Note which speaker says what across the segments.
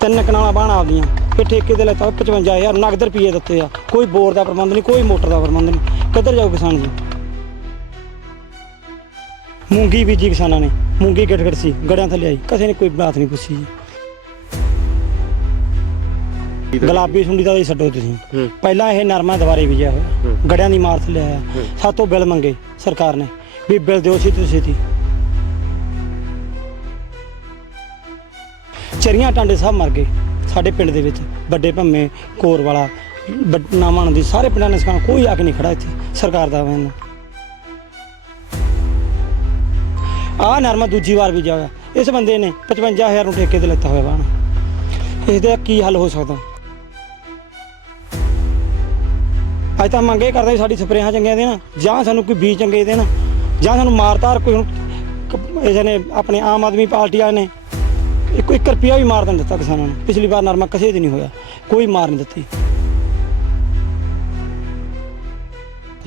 Speaker 1: ਤਿੰਨ ਕਨਾਲਾਂ ਬਾਣ ਆਪਦੀਆਂ ਇਹ ਠੇਕੇ ਤੇ ਲੈਤਾ 55000 ਨਗਦ ਰੁਪਏ ਦਿੱਤੇ ਆ। ਕੋਈ ਬੋਰ ਦਾ ਪ੍ਰਬੰਧ ਨਹੀਂ ਕੋਈ ਮੋਟਰ ਦਾ ਪ੍ਰਬੰਧ ਨਹੀਂ। ਕਿੱਧਰ ਜਾਊ ਕਿਸਾਨ ਜੀ? ਮੂੰਗੀ ਬੀਜੀ ਕਿਸਾਨਾਂ ਨੇ। ਮੂੰਗੀ ਗਿੜ ਗਿੜ ਸੀ ਗੜਿਆਂ ਥੱਲੇ ਆਈ। ਕਿਸੇ ਨੇ ਕੋਈ ਬਾਤ ਨਹੀਂ ਪੁੱਛੀ ਜੀ। ਗੁਲਾਬੀ ਸੁੰਡੀ ਦਾ ਹੀ ਛੱਡੋ ਤੁਸੀਂ। ਪਹਿਲਾਂ ਇਹ ਨਰਮਾ ਦੁਬਾਰੇ ਬੀਜਿਆ ਹੋਇਆ। ਗੜਿਆਂ ਦੀ ਮਾਰ ਥੱਲੇ ਆਇਆ। ਸਾਤੋਂ ਬਿੱਲ ਮੰਗੇ ਸਰਕਾਰ ਨੇ। ਵੀ ਬਿੱਲ ਦਿਓ ਸੀ ਤੁਸੀਂ ਛੇਤੀ। ਚਰੀਆਂ ਟਾਂਡੇ ਸਭ ਮਰ ਗਏ ਸਾਡੇ ਪਿੰਡ ਦੇ ਵਿੱਚ, ਵੱਡੇ ਭੰਮੇ, ਕੋਰ ਵਾਲਾ ਨਾਮਾਂ ਦੀ, ਸਾਰੇ ਪਿੰਡਾਂ ਨੇ ਸਕਾਂ ਕੋਈ ਆ ਕੇ ਨਹੀਂ ਖੜਾ ਇੱਥੇ, ਸਰਕਾਰ ਦਾ ਵੈਨ ਆ ਨਰਮਾ ਦੂਜੀ ਵਾਰ ਵੀ ਜਾਗਾ ਇਸ ਬੰਦੇ ਨੇ 55000 ਨੂੰ ਠੇਕੇ ਤੇ ਲਿੱਤਾ ਹੋਇਆ ਬਾਣ ਇਸ ਦਾ ਕੀ ਹੱਲ ਹੋ ਸਕਦਾ? ਅੱਜ ਤਾਂ ਮੰਗੇ ਕਰਦੇ ਸਾਡੀ ਸਪਰੇਹਾਂ ਚੰਗੀਆਂ ਦੇਣ, ਜਾਂ ਸਾਨੂੰ ਕੋਈ ਬੀਜ ਚੰਗੇ ਦੇਣ, ਜਾਂ ਸਾਨੂੰ ਮਾਰਤਾਰ ਕੋਈ ਹੁਣ ਇਸ ਨੇ ਆਪਣੇ ਆਮ ਆਦਮੀ ਪਾਰਟੀ ਵਾਲੇ ਨੇ ਇੱਕ ਇੱਕ ਰੁਪਿਆ ਵੀ ਮਾਰ ਨਹੀਂ ਦਿੱਤਾ ਕਿਸਾਨਾਂ ਨੂੰ। ਪਿਛਲੀ ਵਾਰ ਨਰਮਾ ਕਿਸੇ ਦੀ ਨਹੀਂ ਹੋਇਆ। ਕੋਈ ਮਾਰ ਨਹੀਂ ਦਿੱਤੀ।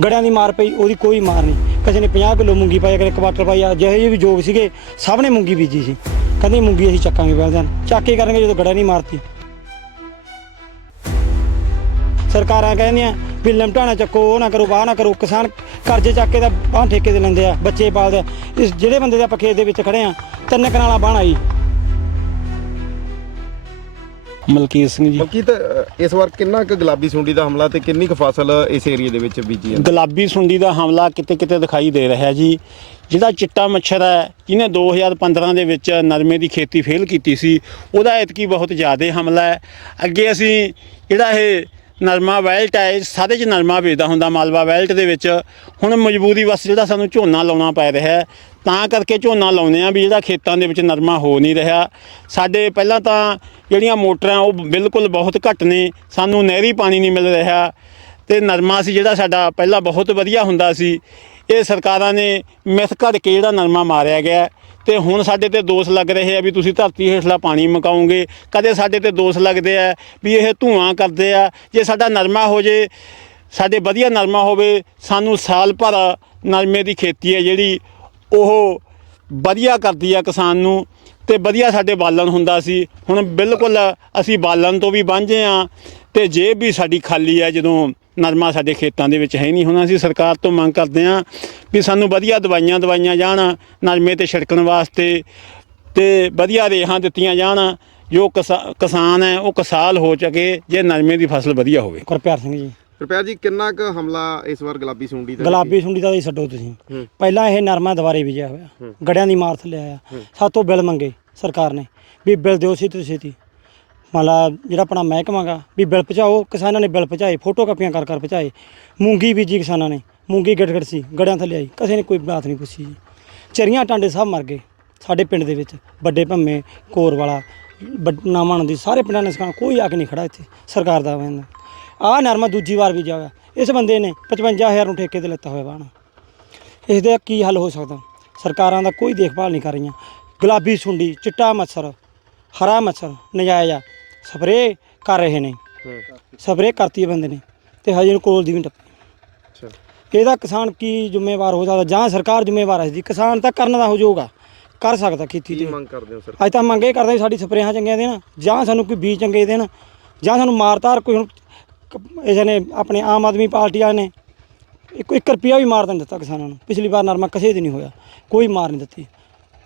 Speaker 1: ਗੜਿਆਂ ਦੀ ਮਾਰ ਪਈ, ਉਹਦੀ ਕੋਈ ਮਾਰ ਨਹੀਂ। ਕਿਸੇ ਨੇ 50 ਕਿਲੋ ਮੂੰਗੀ ਪਾਈ ਕਦੇ ਕੁਆਟਰ ਪਾਈ ਆ ਜਿਹੇ ਜਿਹੇ ਵੀ ਜੋਗ ਸੀਗੇ, ਸਭ ਨੇ ਮੂੰਗੀ ਬੀਜੀ ਸੀ। ਕਹਿੰਦੇ ਮੂੰਗੀ ਅਸੀਂ ਚੱਕਾਂਗੇ ਪਹਿਲਾਂ ਚੱਕ ਕੇ ਕਰਾਂਗੇ ਜਦੋਂ ਗੜਿਆਂ ਨਹੀਂ ਮਾਰਤੀ ਸਰਕਾਰਾਂ ਕਹਿੰਦੀਆਂ, ਵੀ ਲਿਮਟਾਣਾ ਚੱਕੋ, ਉਹ ਨਾ ਕਰੋ ਬਾਹ ਨਾ ਕਰੋ। ਕਿਸਾਨ ਕਰਜ਼ੇ ਚੱਕ ਕੇ ਤਾਂ ਬਾਹ ਠੇਕੇ ਤੇ ਲੈਂਦੇ ਆ, ਬੱਚੇ ਪਾਲਦੇ ਆ। ਇਸ ਜਿਹੜੇ ਬੰਦੇ ਦੇ ਆਪਾਂ ਖੇਤ ਦੇ ਵਿੱਚ ਖੜੇ ਆ, ਤਿੰਨ ਕਨਾਲਾ ਬਾਣ ਆਈ।
Speaker 2: ਮਲਕੀਤ ਸਿੰਘ ਜੀ।
Speaker 3: ਮਲਕੀਤ ਅ, ਇਸ ਵਾਰ ਕਿੰਨਾ ਕੁ ਗੁਲਾਬੀ ਸੁੰਡੀ ਦਾ ਹਮਲਾ ਤੇ ਕਿੰਨੀ ਕੁ ਫਸਲ ਇਸ ਏਰੀਏ ਦੇ ਵਿੱਚ ਬੀਜੀ ਹੈ
Speaker 2: ਗੁਲਾਬੀ ਸੁੰਡੀ ਦਾ ਹਮਲਾ ਕਿਤੇ ਕਿਤੇ ਦਿਖਾਈ ਦੇ ਰਿਹਾ ਜੀ। ਜਿਹੜਾ ਚਿੱਟਾ ਮੱਛਰ ਹੈ ਜਿਹਨੇ 2015 ਦੇ ਵਿੱਚ ਨਰਮੇ ਦੀ ਖੇਤੀ ਫੇਲ ਕੀਤੀ ਸੀ ਉਹਦਾ ਐਤਕੀ ਬਹੁਤ ਜ਼ਿਆਦਾ ਹਮਲਾ ਹੈ। ਅੱਗੇ ਅਸੀਂ ਜਿਹੜਾ ਇਹ ਨਰਮਾ ਵੈਲਟ ਹੈ ਇਹ ਸਾਰੇ ਚ ਨਰਮਾ ਵੇਚਦਾ ਹੁੰਦਾ ਮਾਲਵਾ ਵੈਲਟ ਦੇ ਵਿੱਚ। ਹੁਣ ਮਜਬੂਰੀ ਵਸ ਜਿਹੜਾ ਸਾਨੂੰ ਝੋਨਾ ਲਾਉਣਾ ਪੈ ਰਿਹਾ ਹੈ ਤਾਂ ਕਰਕੇ ਝੋਨਾ ਲਾਉਂਦੇ ਆ ਵੀ ਜਿਹੜਾ ਖੇਤਾਂ ਦੇ ਵਿੱਚ ਨਰਮਾ ਹੋ ਨਹੀਂ ਰਿਹਾ। ਸਾਡੇ ਪਹਿਲਾਂ ਤਾਂ ਜਿਹੜੀਆਂ ਮੋਟਰਾਂ ਉਹ ਬਿਲਕੁਲ ਬਹੁਤ ਘੱਟ ਨੇ, ਸਾਨੂੰ ਨਹਿਰੀ ਪਾਣੀ ਨਹੀਂ ਮਿਲ ਰਿਹਾ ਤੇ ਨਰਮਾ ਸੀ ਜਿਹੜਾ ਸਾਡਾ ਪਹਿਲਾਂ ਬਹੁਤ ਵਧੀਆ ਹੁੰਦਾ ਸੀ। ਇਹ ਸਰਕਾਰਾਂ ਨੇ ਮਿਸ ਘੜ ਕੇ ਜਿਹੜਾ ਨਰਮਾ ਮਾਰਿਆ ਗਿਆ ਹੈ ਤੇ ਹੁਣ ਸਾਡੇ ਤੇ ਦੋਸ਼ ਲੱਗ ਰਹੇ ਆ ਵੀ ਤੁਸੀਂ ਧਰਤੀ ਹੇਠਲਾ ਪਾਣੀ ਮਕਾਉਂਗੇ। ਕਦੇ ਸਾਡੇ ਤੇ ਦੋਸ਼ ਲੱਗਦੇ ਆ ਵੀ ਇਹ ਧੂਆਂ ਕਰਦੇ ਆ। ਜੇ ਸਾਡਾ ਨਰਮਾ ਹੋ ਜੇ, ਸਾਡੇ ਵਧੀਆ ਨਰਮਾ ਹੋਵੇ, ਸਾਨੂੰ ਸਾਲ ਭਰ ਨਰਮੇ ਦੀ ਖੇਤੀ ਹੈ ਜਿਹੜੀ ਉਹ ਵਧੀਆ ਕਰਦੀ ਆ ਕਿਸਾਨ ਨੂੰ ਤੇ ਵਧੀਆ ਸਾਡੇ ਬਾਲਣ ਹੁੰਦਾ ਸੀ। ਹੁਣ ਬਿਲਕੁਲ ਅਸੀਂ ਬਾਲਣ ਤੋਂ ਵੀ ਵਾਂਝੇ ਆ ਤੇ ਜੇਬ ਵੀ ਸਾਡੀ ਖਾਲੀ ਹੈ ਜਦੋਂ ਨਰਮਾ ਸਾਡੇ ਖੇਤਾਂ ਦੇ ਵਿੱਚ ਹੈ ਨਹੀਂ ਹੁਣ ਅਸੀਂ ਸਰਕਾਰ ਤੋਂ ਮੰਗ ਕਰਦੇ ਆ ਵੀ ਸਾਨੂੰ ਵਧੀਆ ਦਵਾਈਆਂ ਦਵਾਈਆਂ ਜਾਣ, ਨਰਮੇ ਤੇ ਛਿੜਕਣ ਵਾਸਤੇ ਤੇ ਵਧੀਆ ਰੇਹਾਂ ਦਿੱਤੀਆਂ ਜਾਣ, ਜੋ ਕਿਸਾ- ਕਿਸਾਨ ਹੈ ਉਹ ਕਸਾਲ ਹੋ ਸਕੇ ਜੇ ਨਰਮੇ ਦੀ ਫਸਲ ਵਧੀਆ ਹੋਵੇ।
Speaker 1: ਗੁਰਪਿਆਰ ਸਿੰਘ ਜੀ।
Speaker 3: ਰੁਪਿਆ ਜੀ ਕਿੰਨਾ ਕੁ ਹਮਲਾ ਇਸ ਵਾਰ ਗੁਲਾਬੀ ਸੁੰਡੀ ਦਾ
Speaker 1: ਗੁਲਾਬੀ ਸੁੰਡੀ ਦਾ ਹੀ ਛੱਡੋ ਤੁਸੀਂ। ਪਹਿਲਾਂ ਇਹ ਨਰਮਾ ਦੁਬਾਰੇ ਬੀਜਿਆ ਹੋਇਆ। ਗੜਿਆਂ ਦੀ ਮਾਰ ਥੱਲੇ ਆਇਆ। ਸਾਤੋਂ ਬਿੱਲ ਮੰਗੇ ਸਰਕਾਰ ਨੇ ਵੀ ਬਿੱਲ ਦਿਓ ਸੀ ਤੁਸੀਂ ਮੰਨ ਲਾ ਜਿਹੜਾ ਆਪਣਾ ਮਹਿਕਮਾ ਗਾ ਵੀ ਬਿੱਲ ਪਹੁੰਚਾਓ ਕਿਸਾਨਾਂ ਨੇ ਬਿੱਲ ਪਹੁੰਚਾਏ ਫੋਟੋ ਕਾਪੀਆਂ ਕਰ ਕਰ ਪਹੁੰਚਾਏ। ਮੂੰਗੀ ਬੀਜੀ ਕਿਸਾਨਾਂ ਨੇ ਮੂੰਗੀ ਗਿੜ ਗਿੜ ਸੀ ਗੜਿਆਂ ਥੱਲੇ ਆਈ। ਕਿਸੇ ਨੇ ਕੋਈ ਬਾਤ ਨਹੀਂ ਪੁੱਛੀ ਜੀ। ਚਰੀਆਂ ਟਾਂਡੇ ਸਭ ਮਰ ਗਏ ਸਾਡੇ ਪਿੰਡ ਦੇ ਵਿੱਚ। ਵੱਡੇ ਭੰਮੇ ਕੋਰ ਵਾਲਾ ਨਾਮਾਂ ਦੀ ਸਾਰੇ ਪਿੰਡਾਂ ਨੇ ਸਕਾਂ ਕੋਈ ਆ ਕੇ ਨਹੀਂ ਖੜਾ ਇੱਥੇ। ਸਰਕਾਰ ਦਾ ਵੈਨ ਆ ਨਰਮਾ ਦੂਜੀ ਵਾਰ ਵੀ ਜਾਗਾ। ਇਸ ਬੰਦੇ ਨੇ 55000 ਨੂੰ ਠੇਕੇ ਤੇ ਲੈਤਾ ਹੋਇਆ ਬਾਣ ਇਸ ਦਾ ਕੀ ਹੱਲ ਹੋ ਸਕਦਾ? ਸਰਕਾਰਾਂ ਦਾ ਕੋਈ ਦੇਖਭਾਲ ਨਹੀਂ ਕਰ ਰਹੀਆਂ। ਗੁਲਾਬੀ ਸੁੰਡੀ ਚਿੱਟਾ ਮੱਛਰ ਹਰਾ ਮੱਛਰ ਨਜਾਇਜ਼ ਆ ਸਪਰੇਅ ਕਰ ਰਹੇ ਨੇ। ਸਪਰੇਅ ਕਰਤੀ ਬੰਦੇ ਨੇ ਤੇ ਹਜੇ ਕੋਲ ਦੀ ਵੀ ਨਹੀਂ ਟੱਪੀ। ਇਹਦਾ ਕਿਸਾਨ ਕੀ ਜ਼ਿੰਮੇਵਾਰ ਹੋ ਸਕਦਾ? ਜਾਂ ਸਰਕਾਰ ਜ਼ਿੰਮੇਵਾਰ ਹੈ ਜੀ ਕਿਸਾਨ ਤਾਂ ਕਰਨ ਦਾ ਹੋ ਜਾਊਗਾ। ਕਰ ਸਕਦਾ ਖੇਤੀ ਤੇ।
Speaker 3: ਮੰਗ ਕਰਦੇ ਹੋ ਸਰ?
Speaker 1: ਅੱਜ ਤਾਂ ਮੰਗੇ ਕਰਦੇ ਸਾਡੀ ਸਪਰੇਹਾਂ ਚੰਗੀਆਂ ਦੇਣ ਜਾਂ ਸਾਨੂੰ ਕੋਈ ਬੀਜ ਚੰਗੇ ਦੇਣ ਜਾਂ ਸਾਨੂੰ ਮਾਰਤਾਰ ਕੋਈ ਹੁਣ ਕ- ਇਸ ਨੇ ਆਪਣੇ ਆਮ ਆਦਮੀ ਪਾਰਟੀ ਵਾਲੇ ਨੇ ਇੱਕ ਇੱਕ ਰੁਪਿਆ ਵੀ ਮਾਰ ਨਹੀਂ ਦਿੱਤਾ ਕਿਸਾਨਾਂ ਨੂੰ। ਪਿਛਲੀ ਵਾਰ ਨਰਮਾ ਕਿਸੇ ਦੀ ਨਹੀਂ ਹੋਇਆ। ਕੋਈ ਮਾਰ ਨਹੀਂ ਦਿੱਤੀ।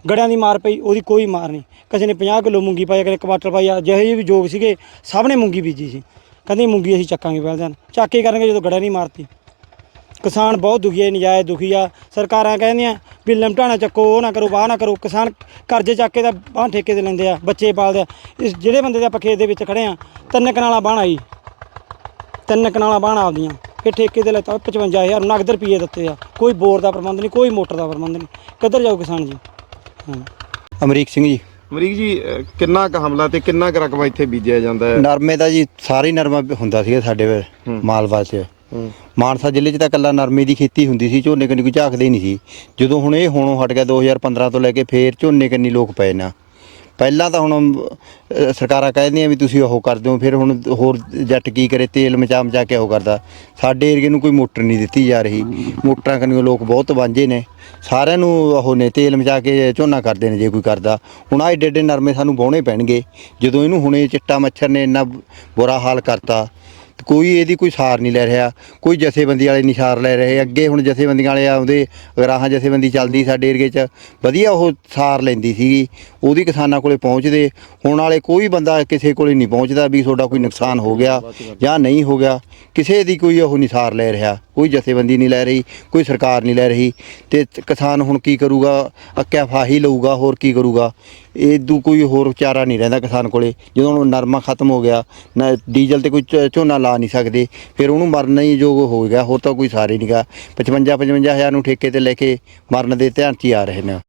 Speaker 1: ਗੜਿਆਂ ਦੀ ਮਾਰ ਪਈ, ਉਹਦੀ ਕੋਈ ਮਾਰ ਨਹੀਂ। ਕਿਸੇ ਨੇ 50 ਕਿਲੋ ਮੂੰਗੀ ਪਾਈ ਕਦੇ ਕੁਆਟਰ ਪਾਈ, ਆ ਜਿਹੇ ਜਿਹੇ ਵੀ ਜੋਗ ਸੀਗੇ, ਸਭ ਨੇ ਮੂੰਗੀ ਬੀਜੀ ਸੀ। ਕਹਿੰਦੇ ਮੂੰਗੀ ਅਸੀਂ ਚੱਕਾਂਗੇ ਪਹਿਲਾਂ ਚੱਕ ਕੇ ਕਰਾਂਗੇ ਜਦੋਂ ਗੜਿਆਂ ਨਹੀਂ ਮਾਰਤੀ ਕਿਸਾਨ ਬਹੁਤ ਦੁਖੀ ਹੈ ਨਜਾਇਜ਼ ਦੁਖੀ ਆ। ਸਰਕਾਰਾਂ ਕਹਿੰਦੀਆਂ ਵੀ ਲਿਮਟਾਣਾ ਚੱਕੋ, ਉਹ ਨਾ ਕਰੋ ਬਾਹ ਨਾ ਕਰੋ। ਕਿਸਾਨ ਕਰਜ਼ੇ ਚੱਕ ਕੇ ਤਾਂ ਬਾਹ ਠੇਕੇ ਦੇ ਲੈਂਦੇ ਆ, ਬੱਚੇ ਪਾਲਦੇ ਆ। ਇਸ ਜਿਹੜੇ ਬੰਦੇ ਦੇ ਆਪਾਂ ਖੇਤ ਦੇ ਵਿੱਚ ਖੜੇ ਆ, ਤਿੰਨ ਕਨਾਲਾਂ ਬਾਹ ਆਈ। ਤਿੰਨ ਕਨਾਲਾਂ ਬਾਣ ਆਪਦੀਆਂ। ਇਹ ਠੇਕੇ ਤੇ ਲੈਤਾ 55000 ਨਗਦ ਰੁਪਏ ਦਿੱਤੇ ਆ। ਕੋਈ ਬੋਰ ਦਾ ਪ੍ਰਬੰਧ ਨਹੀਂ ਕੋਈ ਮੋਟਰ ਦਾ ਪ੍ਰਬੰਧ ਨਹੀਂ। ਕਿੱਧਰ ਜਾਊ ਕਿਸਾਨ ਜੀ? ਹਾਂ।
Speaker 4: ਅਮਰੀਕ ਸਿੰਘ ਜੀ।
Speaker 3: ਅਮਰੀਕ ਜੀ ਕਿੰਨਾ ਕੁ ਹਮਲਾ ਤੇ ਕਿੰਨਾ ਕੁ ਰਕਬਾ ਇੱਥੇ ਬੀਜਿਆ ਜਾਂਦਾ ਹੈ?
Speaker 4: ਨਰਮੇ ਦਾ ਜੀ ਸਾਰੀ ਨਰਮਾ ਹੁੰਦਾ ਸੀਗਾ ਸਾਡੇ ਵੇ
Speaker 3: ਹੂੰ।
Speaker 4: ਮਾਲਵਾ 'ਚ।
Speaker 3: ਹੂੰ।
Speaker 4: ਮਾਨਸਾ ਜ਼ਿਲ੍ਹੇ 'ਚ ਤਾਂ ਕੱਲਾ ਨਰਮੇ ਦੀ ਖੇਤੀ ਹੁੰਦੀ ਸੀ ਝੋਨੇ ਕੰਨੀ ਕੋਈ ਝਾਕਦੇ ਹੀ ਨਹੀਂ ਸੀ। ਜਦੋਂ ਹੁਣ ਇਹ ਹੋਣੋਂ ਹਟ ਗਿਆ 2015 ਤੋਂ ਲੈ ਕੇ ਫੇਰ ਝੋਨੇ ਕੰਨੀ ਲੋਕ ਪਏ ਨਾ। ਪਹਿਲਾਂ ਤਾਂ ਹੁਣ ਅਹ, ਸਰਕਾਰਾਂ ਕਹਿੰਦੀਆਂ ਵੀ ਤੁਸੀਂ ਉਹ ਕਰ ਦਿਓ ਫਿਰ ਹੁਣ ਹੋਰ ਜੱਟ ਕੀ ਕਰੇ ਤੇਲ ਮਚਾ ਮਚਾ ਕੇ ਉਹ ਕਰਦਾ। ਸਾਡੇ ਏਰੀਏ ਨੂੰ ਕੋਈ ਮੋਟਰ ਨਹੀਂ ਦਿੱਤੀ ਜਾ ਰਹੀ। ਮੋਟਰਾਂ ਕੰਨਿਓ ਲੋਕ ਬਹੁਤ ਵਾਂਝੇ ਨੇ। ਸਾਰਿਆਂ ਨੂੰ ਉਹ ਨੇ ਤੇਲ ਮਚਾ ਕੇ ਝੋਨਾ ਕਰਦੇ ਨੇ ਜੇ ਕੋਈ ਕਰਦਾ। ਹੁਣ ਆਹ ਏਡੇ ਏਡੇ ਨਰਮੇ ਸਾਨੂੰ ਵਾਹੁਣੇ ਪੈਣਗੇ। ਜਦੋਂ ਇਹਨੂੰ ਹੁਣੇ ਚਿੱਟਾ ਮੱਛਰ ਨੇ ਇੰਨਾ ਬੁਰਾ ਹਾਲ ਕਰਤਾ ਕੋਈ ਇਹਦੀ ਕੋਈ ਸਾਰ ਨਹੀਂ ਲੈ ਰਿਹਾ, ਕੋਈ ਜਥੇਬੰਦੀ ਵਾਲੇ ਨਹੀਂ ਸਾਰ ਲੈ ਰਹੇ। ਅੱਗੇ ਹੁਣ ਜਥੇਬੰਦੀਆਂ ਵਾਲੇ ਆਉਂਦੇ ਗਰਾਹਾਂ ਜਥੇਬੰਦੀ ਚੱਲਦੀ ਸਾਡੇ ਏਰੀਏ 'ਚ, ਵਧੀਆ ਉਹ ਸਾਰ ਲੈਂਦੀ ਸੀਗੀ, ਉਹਦੀ ਕਿਸਾਨਾਂ ਕੋਲੇ ਪਹੁੰਚਦੇ। ਹੁਣ ਵਾਲੇ ਕੋਈ ਬੰਦਾ ਕਿਸੇ ਕੋਲੇ ਨਹੀਂ ਪਹੁੰਚਦਾ ਵੀ ਤੁਹਾਡਾ ਕੋਈ ਨੁਕਸਾਨ ਹੋ ਗਿਆ ਜਾਂ ਨਹੀਂ ਹੋ ਗਿਆ, ਕਿਸੇ ਦੀ ਕੋਈ ਉਹ ਨਹੀਂ ਸਾਰ ਲੈ ਰਿਹਾ, ਕੋਈ ਜਥੇਬੰਦੀ ਨਹੀਂ ਲੈ ਰਹੀ, ਕੋਈ ਸਰਕਾਰ ਨਹੀਂ ਲੈ ਰਹੀ। ਤੇ ਕਿਸਾਨ ਹੁਣ ਕੀ ਕਰੂਗਾ, ਅੱਕਿਆ ਫਾਹੀ ਲਊਗਾ, ਹੋਰ ਕੀ ਕਰੂਗਾ। ਇਦੋਂ ਕੋਈ ਹੋਰ ਵਿਚਾਰਾ ਨਹੀਂ ਰਹਿੰਦਾ ਕਿਸਾਨ ਕੋਲੇ। ਜਦੋਂ ਹੁਣ ਨਰਮਾ ਖਤਮ ਹੋ ਗਿਆ, ਨਾ ਡੀਜ਼ਲ ਤੇ ਕੋਈ ਝ- ਝੋਨਾ ਲਾ ਨਹੀਂ ਸਕਦੇ, ਫਿਰ ਉਹਨੂੰ ਮਰਨਾ ਹੀ ਯੋਗ ਹੋ ਗਿਆ, ਹੋਰ ਤਾਂ ਕੋਈ ਸਾਰੇ ਨਹੀਂਗਾ 55 55 ਹਜ਼ਾਰ ਨੂੰ ਠੇਕੇ ਤੇ ਲੈ ਕੇ ਮਰਨ ਦੇ ਧਿਆਨ 'ਚ ਹੀ ਆ ਰਹੇ ਨੇ।